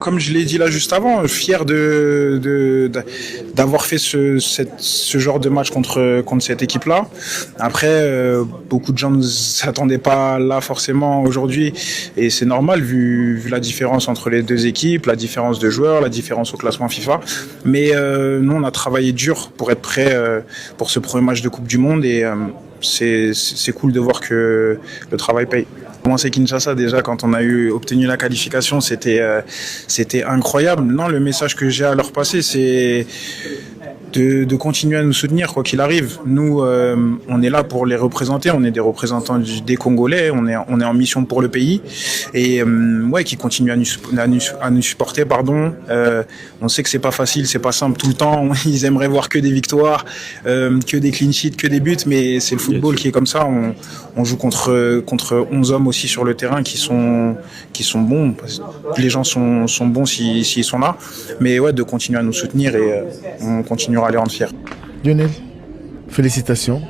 Comme je l'ai dit là juste avant, fier d'avoir fait ce genre de match contre cette équipe-là. Après, beaucoup de gens ne s'attendaient pas là forcément aujourd'hui, et c'est normal vu la différence entre les deux équipes, la différence de joueurs, la différence au classement FIFA. Mais nous, on a travaillé dur pour être prêt pour ce premier match de Coupe du Monde, et c'est cool de voir que le travail paye. Commencer Kinshasa, déjà quand on a obtenu la qualification, c'était incroyable. Non, le message que j'ai à leur passer, c'est de continuer à nous soutenir quoi qu'il arrive. Nous, on est là pour les représenter, on est des représentants des Congolais, on est en mission pour le pays, et ouais, qui continuent à nous supporter, pardon. On sait que c'est pas facile, c'est pas simple tout le temps. Ils aimeraient voir que des victoires, que des clean sheets, que des buts, mais c'est le football qui est comme ça. On joue contre 11 hommes aussi sur le terrain qui sont bons. Les gens sont bons s'ils sont là, mais ouais, de continuer à nous soutenir, et on continuera à les rendre fiers. Lionel, félicitations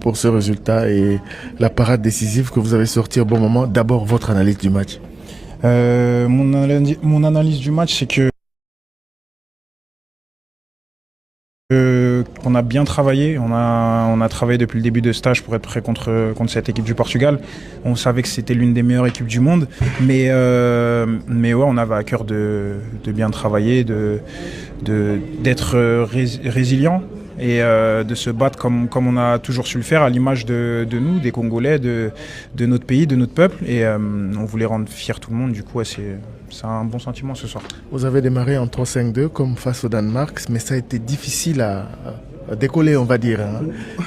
pour ce résultat et la parade décisive que vous avez sortie au bon moment. D'abord, votre analyse du match. Mon analyse du match, c'est que on a bien travaillé, on a travaillé depuis le début de stage pour être prêt contre cette équipe du Portugal. On savait que c'était l'une des meilleures équipes du monde, mais ouais, on avait à cœur de bien travailler, d'être résilient, et de se battre comme on a toujours su le faire, à l'image de nous, des Congolais, de notre pays, de notre peuple, et on voulait rendre fier tout le monde. Du coup, ouais, c'est un bon sentiment ce soir. Vous avez démarré en 3-5-2 comme face au Danemark, mais ça a été difficile à décoller, on va dire.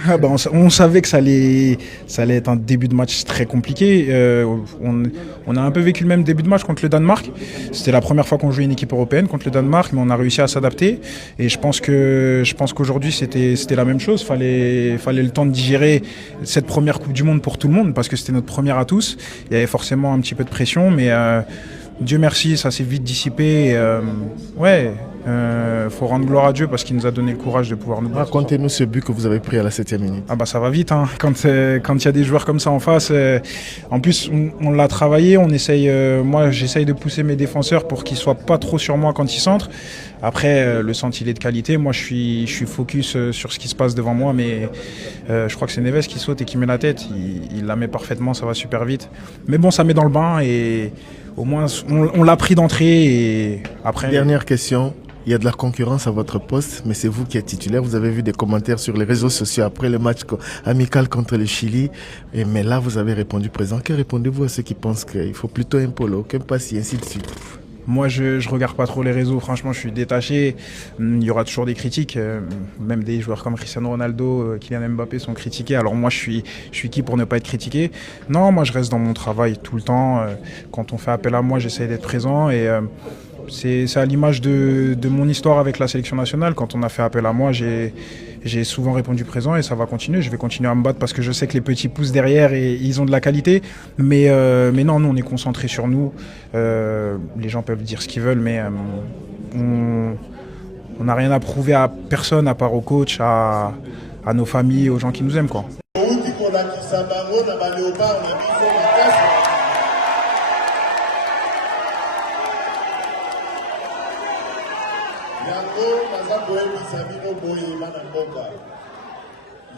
Ah bah on savait que ça allait être un début de match très compliqué. On a un peu vécu le même début de match contre le Danemark. C'était la première fois qu'on jouait une équipe européenne contre le Danemark, mais on a réussi à s'adapter. Et je pense qu'aujourd'hui c'était la même chose. Fallait le temps de digérer cette première Coupe du Monde pour tout le monde, parce que c'était notre première à tous. Il y avait forcément un petit peu de pression, mais Dieu merci, ça s'est vite dissipé. Ouais. Faut rendre gloire à Dieu parce qu'il nous a donné le courage de pouvoir nous battre. Racontez-nous ce but que vous avez pris à la 7e minute. Ah bah ça va vite, hein. Quand il y a des joueurs comme ça en face, en plus on l'a travaillé, moi j'essaye de pousser mes défenseurs pour qu'ils soient pas trop sur moi quand ils centrent. Après le centre il est de qualité, moi je suis focus sur ce qui se passe devant moi, mais je crois que c'est Neves qui saute et qui met la tête, il la met parfaitement, ça va super vite. Mais bon, ça met dans le bain, et au moins on l'a pris d'entrée. Et après... Dernière question. Il y a de la concurrence à votre poste, mais c'est vous qui êtes titulaire. Vous avez vu des commentaires sur les réseaux sociaux après le match amical contre le Chili. Mais là, vous avez répondu présent. Que répondez-vous à ceux qui pensent qu'il faut plutôt un polo, qu'un passe, et ainsi de suite? Moi, je regarde pas trop les réseaux. Franchement, je suis détaché. Il y aura toujours des critiques. Même des joueurs comme Cristiano Ronaldo, Kylian Mbappé sont critiqués. Alors moi, je suis qui pour ne pas être critiqué? Non, moi, je reste dans mon travail tout le temps. Quand on fait appel à moi, j'essaie d'être présent, et c'est à l'image de mon histoire avec la sélection nationale. Quand on a fait appel à moi, j'ai souvent répondu présent, et ça va continuer. Je vais continuer à me battre parce que je sais que les petits poussent derrière et ils ont de la qualité. Mais non, nous on est concentrés sur nous. Les gens peuvent dire ce qu'ils veulent, mais on n'a rien à prouver à personne à part au coach, à nos familles, aux gens qui nous aiment, quoi.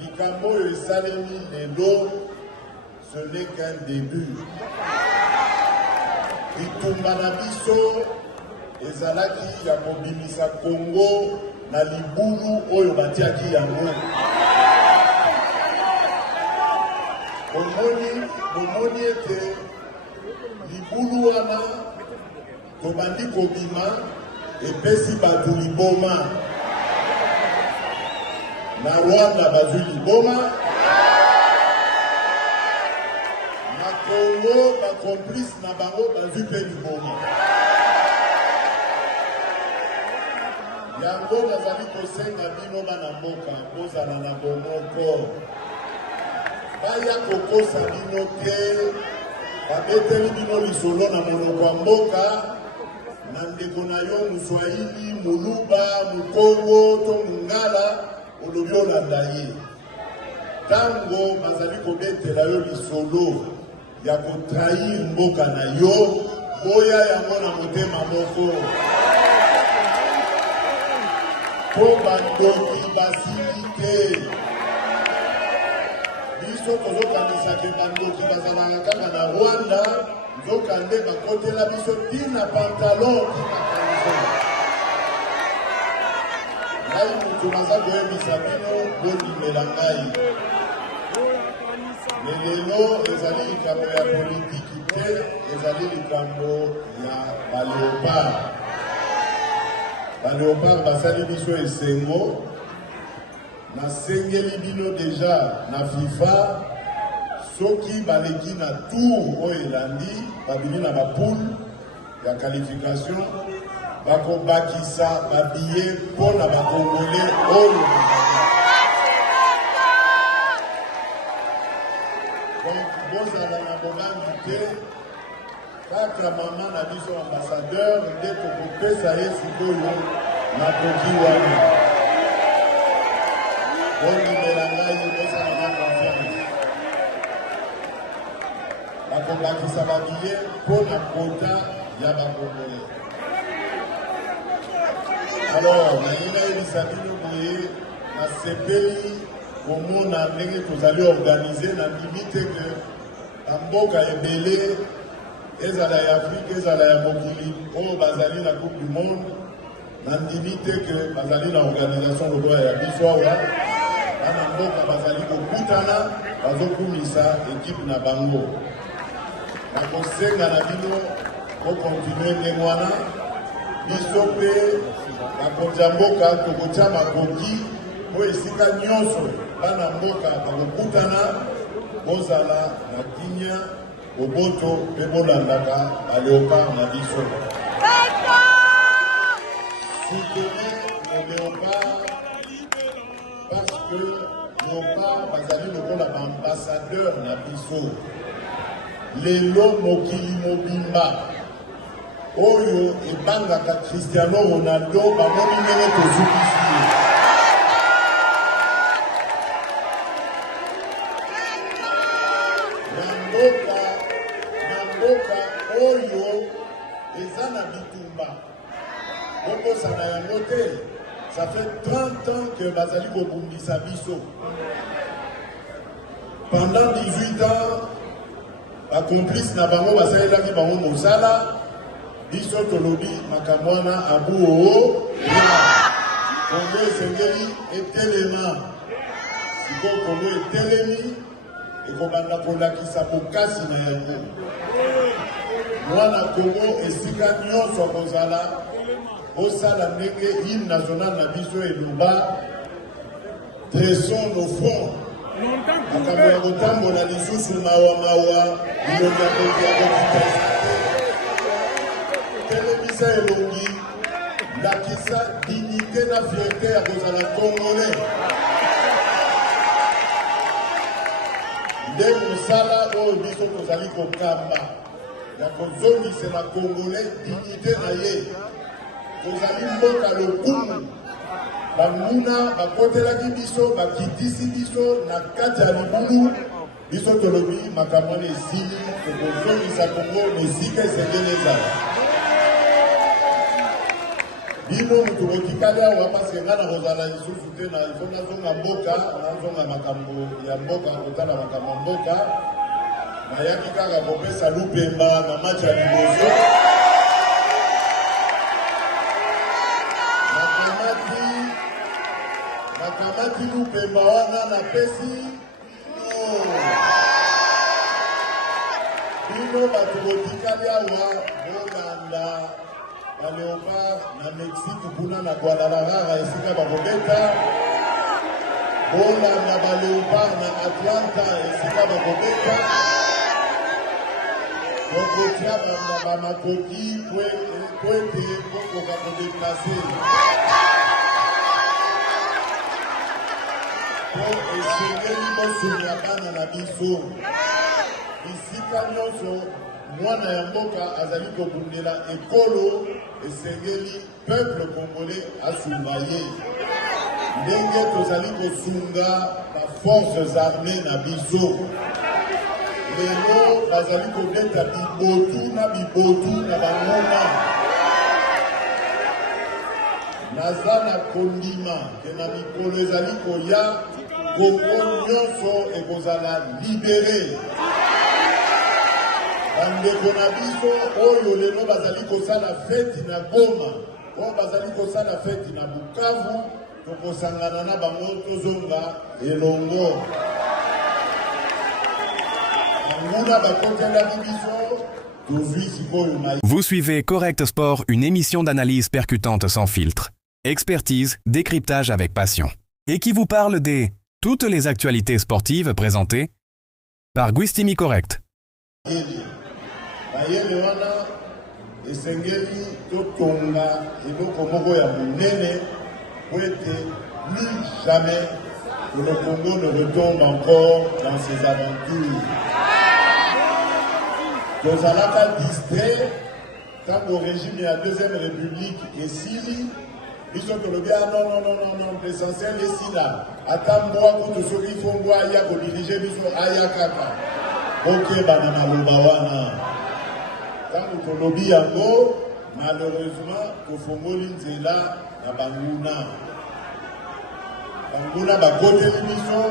Likambo esalemi lelo, ce n'est qu'un début. Litumba na biso ezalaki ya kobimisa Congo na libulu oyo batiaki yango. Bomoni ete libulu wana tobandi kobima epesi bato liboma. Na Rwanda bazwi liboma, na Congo ba complice na bango bazwi pe liboma. Yango nazali kosenga bino bana mboka kozala na bomoko. Baya kokosa bino te, babeteli bino lisolo na monoko ya mboka, na ndeko na yo Mswahili, Muluba, Mukongo to Mungala. Olobi olanda ye. Tango bazali kobetela yo lisolo ya kotrahir mboka na yo, boya yango na motema moko po bandoki basili te biso tozokanisa ke bandoki bazalaka kaka na Rwanda nzokande bakotela biso tina pantalon tina kanzo ngai mutu naza koyebisa bino bondimela ngai lelo ezali likambo ya politiki te ezali likambo ya baleopard baleopard basali biso esengo nasengeli bino deja na FIFA soki baleki na tour oyo elandi babimi na bapoule ya qualification bakobakisa babiye mpo na bakongole oyo donc bozala na bobangi te kaka mama na biso ambassadeur nde tokopesa ye sikoyo na koki wana bondimela ngai bozala na confiance bakobakisa babiye mpo na kota ya bakongole. Alors nalingi nayebisa bino boye nasepeli komona ndenge tozali organize na ndimi te ke bamboka ebele ezala ya Afrique ezala ya mokili oyo bazali na coupe du monde na ndimi te ke bazali na organisation lokola ya biso awa bana mboka bazali kokutana bazokumisa ekipe na bango nakosenga na bino kokontinue ndenge wana biso mpe bakonzi ya mboka tokotya makoki po esika nyonso bana mboka bakokutana bozala na kimia boboto mpe bolandaka baleopard na biso soutenez le léopard parce que léopard bazali lokola baambassadeur na biso lelo mokili mobimba oyo ebangaka Cristiano Ronaldo bamoni ndenge tozukisi ye na mboka oyo eza na bitumba bokosana yango te ça fait 30 ans que bazali kobumbisa biso pendant 18 ans bacomplice na bango basalelaki bango mosala biso tolobi makambo wana abu oo Kongo esengeli etelema sikoyo Kongo etelemi ekobanda kolakisa bokasi na yango mwana Kongo esika nyonso akozala osala ndenge hymne national na biso eloba dressons nos fronts makambo ya kotambola lisusu mawa bilongi ya kokitasa telemisa elongi ndakisa dignité na fierté ya kozala congolais nde mosala oyo biso tozali kokamba ya kozongisela congolais dignité na ye tozali mboka lokumu bamuna bakotelaki biso bakitisi biso na kati ya libulu biso tolobi makambo wana esili tokozongisa Kongo na esika esengeli ezala bino mutu botikali awa paske nga na kozala lisusu te na ifo nazonga mboka nazonga makambo ya mboka kotala makambo ya mboka nayaki kaka kopesa lupemba na match ya liboso nakamati lupemba wana napesi bino bato botikali awa bolanda baleopard na Mexique kuna na Guadalajara esika bakobeta bolanda baleopard na Atlanta esika bakobeta bokotia bamakoki po ete bokoka kodeplase po esengeli bosunga bana na biso bisika nyonso mwana ya mboka azali kobundela ekolo esengeli peuple congolais asunga ye ndenge tozali kosunga ba forces armées na biso lelo bazali kobeta bibotu na bangoma. Naza na kondima ke na mikolo ezali koya Kongo nyonso ekozala libere. Bandeko na biso oyo lelo bazali kosala feti na Goma, oyo bazali kosala feti na Bukavu, tokosangana na bango tozonga elongo. Anguna bakotela biso tozwi sikoyo mai. Vous suivez Correct Sport, une émission d'analyse percutante sans filtre. Expertise, décryptage avec passion. Et qui vous parle des toutes les actualités sportives présentées par Guistimi Correct. Bayele wana esengeli totonga eloko moko ya monene po ete plus jamais que le Congo ne retombe encore dans ses aventures. Tozalaka distrait quand au régime de la Deuxième République esili biso tolobi non, l'essentiel est là. Ata mwa kutu soki fongwa aya kodirige biso aya kaka. Ok bana maloba wana. Quand tolobi yango, malheureusement, tofongoli nzela na banguna. Banguna bakoteli biso,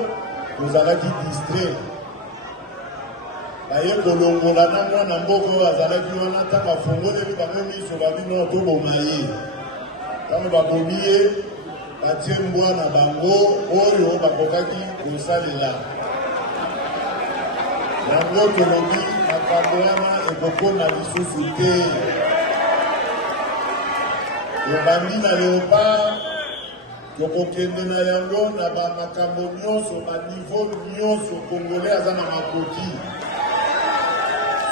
tozalaki distrait. Baye kolongola na mwana mboko azalaki wana tanga fongoleli bango miso babino toboma ye. Quand babomi ye, batie mbwa na bango oyo bakokaki kosalela. Yango tolobi makambo wana ekokona lisusu te. Tobandi na Léopard, tokokende na yango na bamakambo nyonso, baniveau nyonso congolais aza na makoki.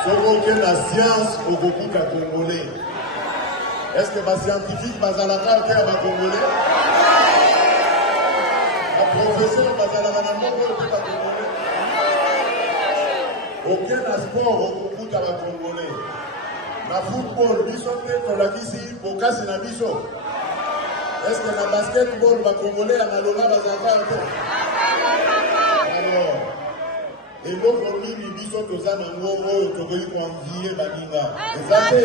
Soko oke na science okokuta congolais. Est-ce que les scientifiques bazalaka ke ba congolais? Les professeurs bazalaka na moko ke ba congolais. Aucun sport okokuta ba congolais. Na football biso te tolakisi bokasi na biso. Est-ce que na basketball ba congolais analoba bazalaka te? Alors eloko nini biso toza nango oyo tokoki koenvie baninga eza te.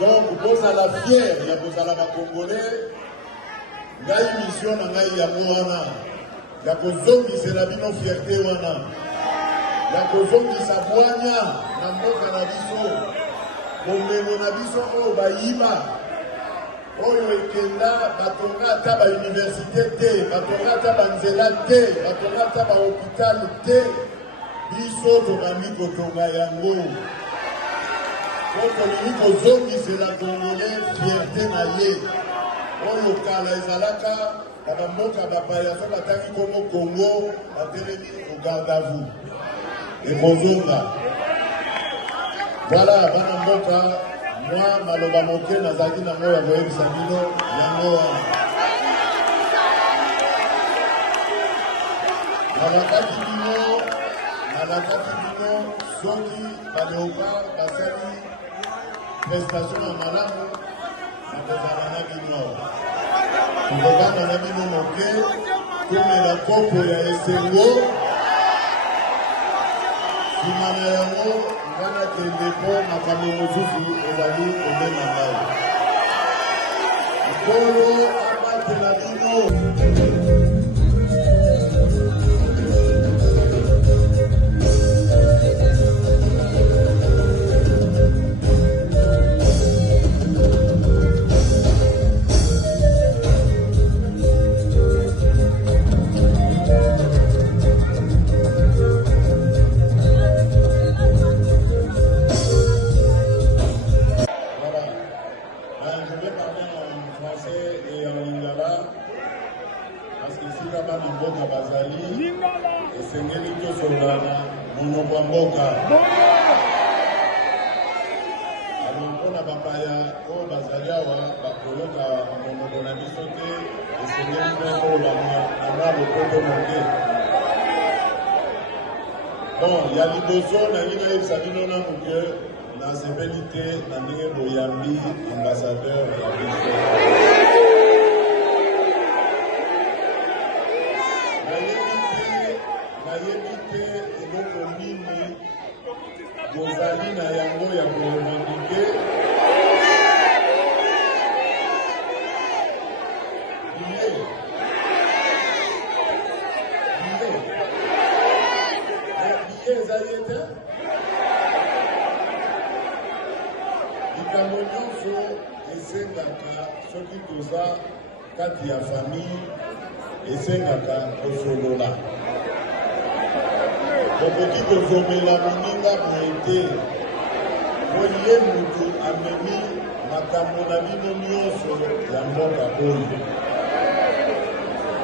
Donc bozala fier ya bozala bacongolais. Ngai mission na ngai yango wana ya kozongisela bino fierté wana, ya kozongisa bwanya na mboka na biso, bomengo na biso oyo bayiba oyo ekenda batonga ata bauniversité te, batonga ata banzela te, batonga ata bahôpital te. Biso tobandi kotonga yango. Tokolingi kozongisela congolais fierté na ye oyo kala ezalaka na bamboka bapaya so batangi kongo Congo batelemi ogarde à vous ekozonga. Voilà bana mboka mwa maloba moke nazalaki nango ya koyebisa bino yango wana nalakaki bino soki baléopard basali prestation ya malamu nakozala na bino tokobanda na bino moke komela kopo ya esengo. Nsima na yango ngana kende mpo makambo mosusu ezali komema ngai nkolo abatela bino. Esengeli tosongana monoko ya mboka. Mpona bapaya oyo bazali awa bakoloka monoko na biso te, esengeli mpe kolama na mwa lokoto moke. Bon, ya liboso nalingi nayebisa bino nanu ke nasepeli te na ndenge boyambi ambassadeur ya biso. nayebi te eloko nini bozali na yango ya korevendike ezali ete likambo nyonso esengaka soki toza kati ya famille esengaka kosolola okoki kozomela moninga boye te oye mutu amemi makambo na bino nyonso ya mboka oyo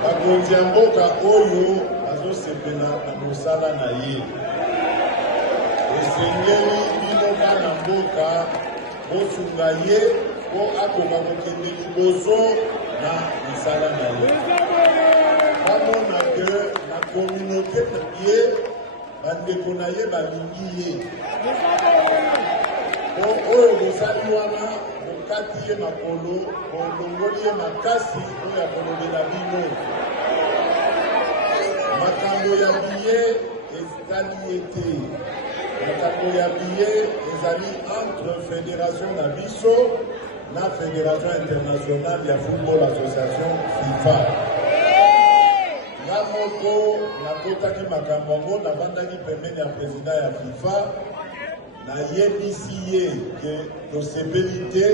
bakonzi ya mboka oyo bazosepela na mosala na ye esengeli bino bana mboka bosunga ye po akoka kokende liboso na misala na ye bamona ke na komunote na ye bandeko na ye balingi ye po oyo bosali wana bokati ye makolo bolongoli ye makasi oyo ya kolobela bino makambo ya biye ezali ete makambo ya biye ezali entre fédération na biso na fédération internationale ya football association FIFA nga moko nakotaki makambo yango navandaki pembeni ya président ya FIFA nayebisi ye ke tosepeli te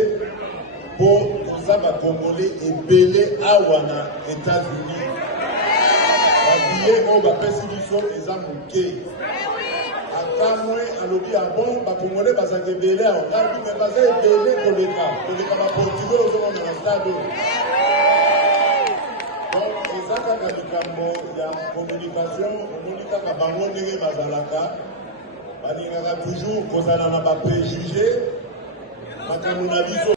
mpo toza bakongole ebele awa na États-Unis babiye oyo bapesi biso eza moke akamwe alobi abon bakongole bazaka ebele awa ngai me baza ebele koleka baportugais ozomona na stade donc eza kaka likambo ya communication omoni kaka bango ndenge bazalaka balingaka toujours kozala na bapréjugé makambo na biso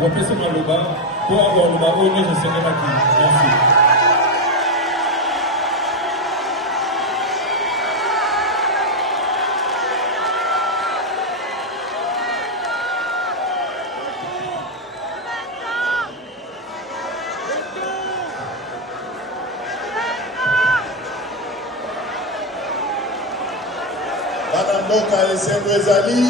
Professeur Maloba, pour avoir le barreau, je sais pas qui. Merci. Bana mboka esengo ezali.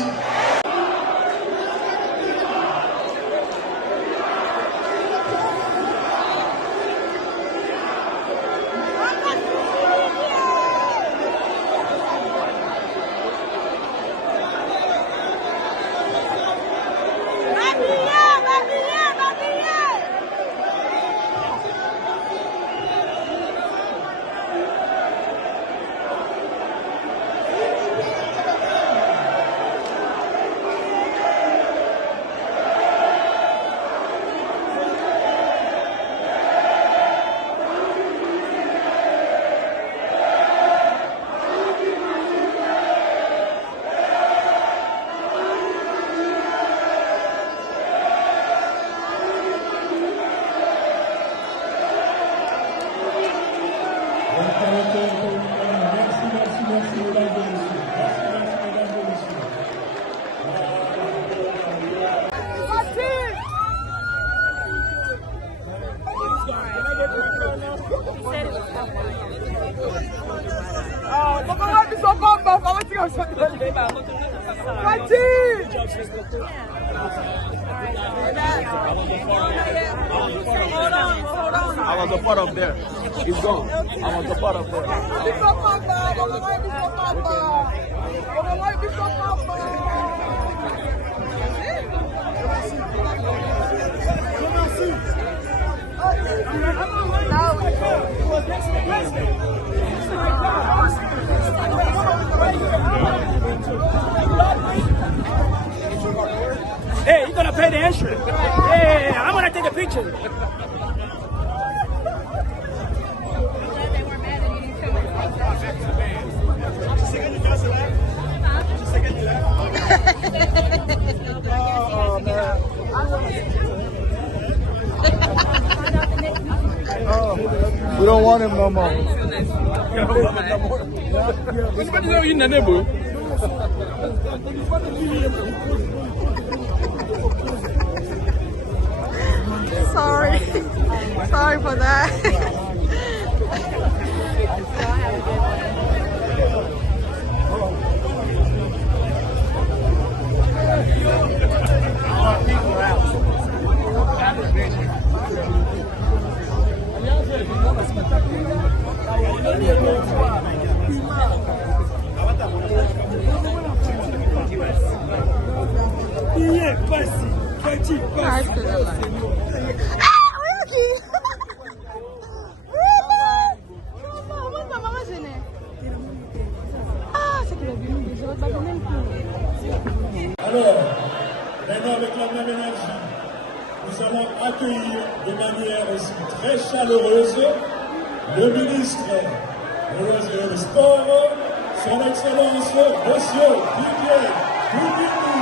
I was a part of there. He's gone. I was a part of there. Hey, you're gonna pay the entry. Hey, I'm gonna take a picture. We don't want him no more. Sorry. Sorry for that. Alors, maintenant avec la même énergie, nous allons accueillir de manière aussi très chaleureuse le ministre de loisirs et du sport, son Excellence, Monsieur Didier Boubidou.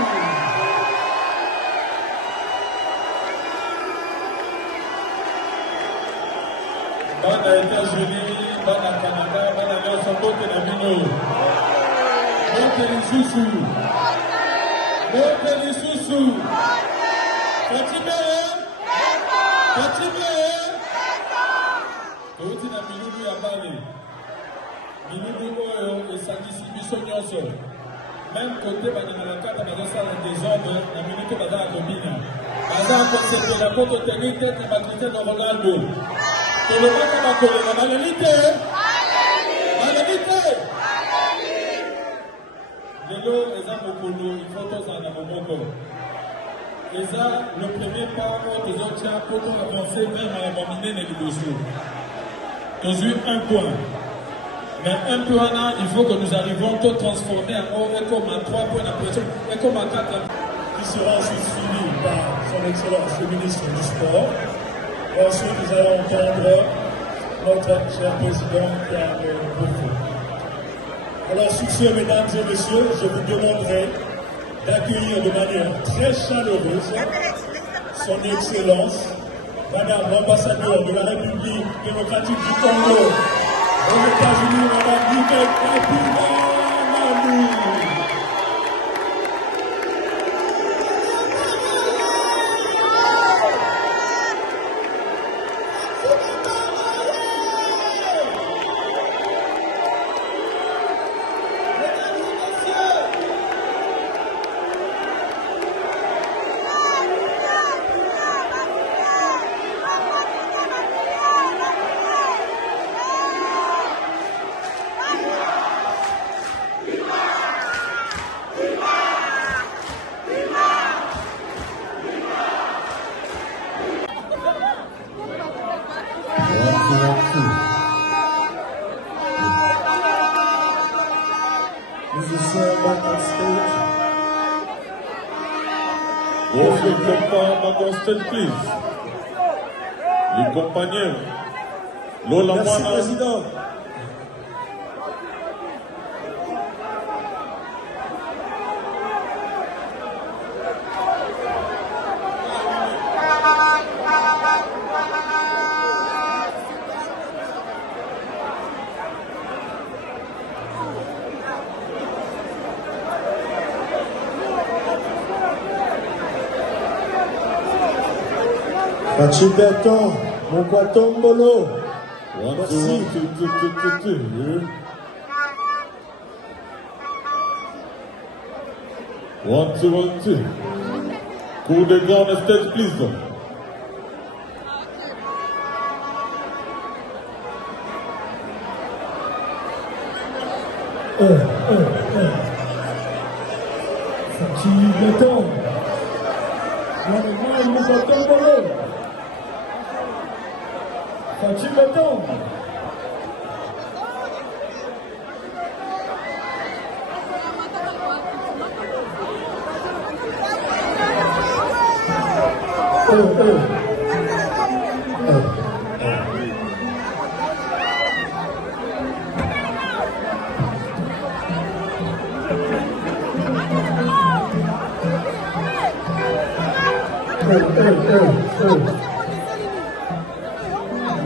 Bana États-Unis, Bana Canada, Bana Nelson Bote Nabino, Bote Lisusu, Bote Lisusu, Fatime, Fatime, Touti na Minunu ya Bali, Minunu Oyo et Sangisi Bissonyonso, même côté Bananakata, Bazasala désordre, na Minute Bada Domina, Baza conservé la porte technique de Cristiano Ronaldo. Que le monde va coller la malénité. Malénité. Lelo, Eza Mokolo, il faut tous en avoir. Eza, le premier pas, aux autres, pour avancer vers la mominée et le dossier. Nous eu un point. Mais un point là, il faut que nous arrivions à transformer en or et comme à 3 points d'impression et comme à 4 qui sera ensuite suivi par son Excellence le ministre du Sport. Et ensuite, nous allons entendre notre cher président Pierre Beaufort. Alors, sur ce, mesdames et messieurs, je vous demanderai d'accueillir de manière très chaleureuse son Excellence, Madame l'ambassadeur de la République démocratique du Congo aux États-Unis, Madame Yvette Kapila Mamou. Musiciens back on stage. If you can come back on stage, please. Les compagnons. Lola Merci, Moana. Président. Fachibeton, Mokwatombolo. Merci. One, two. Coup de grande stage, please. Fachibeton. Mokwatombolo. Fachibeton.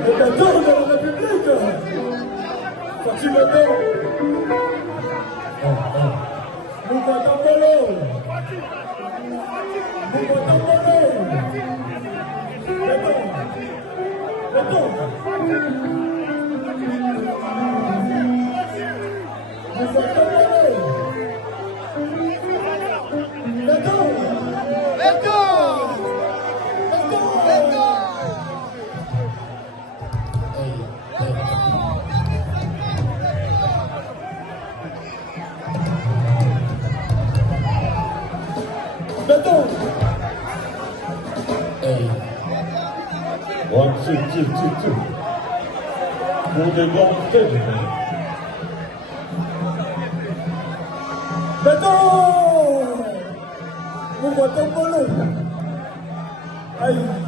Le canton de la République. Fachibeton. Mokwatombolo. One, two. Coup de grande stage. Béton! Mokwatombolo. Aïe.